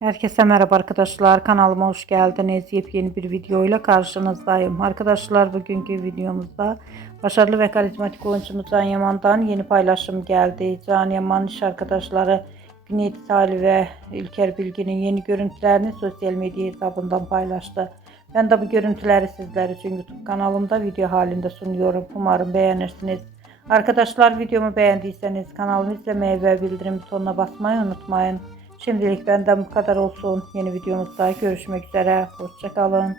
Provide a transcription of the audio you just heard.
Herkese merhaba arkadaşlar. Kanalıma hoş geldiniz. Yepyeni bir video ile karşınızdayım. Arkadaşlar bugünkü videomuzda başarılı ve karizmatik oyuncumuz Can Yaman'dan yeni paylaşım geldi. Can Yaman iş arkadaşları Güney Salih ve İlker Bilgin'in yeni görüntülerini sosyal medya hesabından paylaştı. Ben de bu görüntüleri sizler için YouTube kanalımda video halinde sunuyorum. Umarım beğenirsiniz. Arkadaşlar videomu beğendiyseniz kanalımı izlemeyi ve bildirim butonuna basmayı unutmayın. Şimdilik benden bu kadar olsun. Yeni videomuzda görüşmek üzere. Hoşça kalın.